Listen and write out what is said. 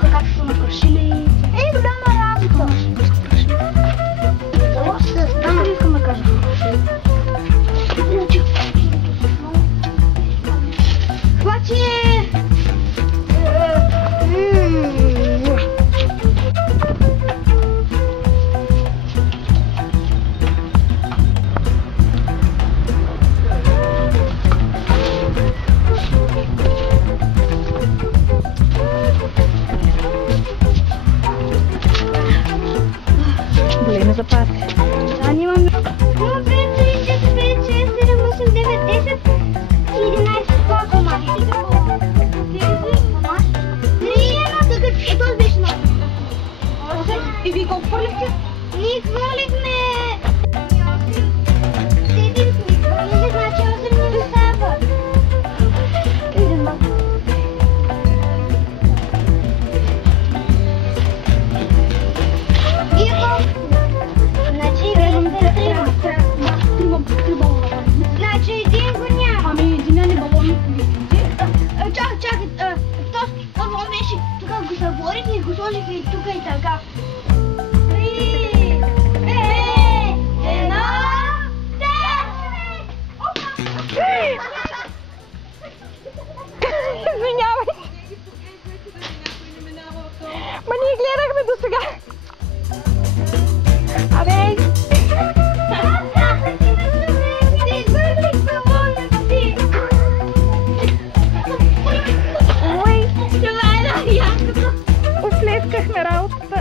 Как са накрушили. Голяма работа. Само искам да кажа. Хвати! Големи запаси. Да, нямам. 5, 3, 4, 5, 6, 7, 8, 9, 10, 11 колко мари. Този беше много. И вие колко хвърлихте? Ние хвърлихме... 7 сме хвърлили, значи 8 не остава. Вие колко? Значи значи един го няма. Ами един не балон виждате. Чакай, този балон беше тук, го съборихме и го сложихме и тук и така. 3, 2, 1, Извинявай. Ма ние гледахме до сега. Абе. Ой, оплескахме работата.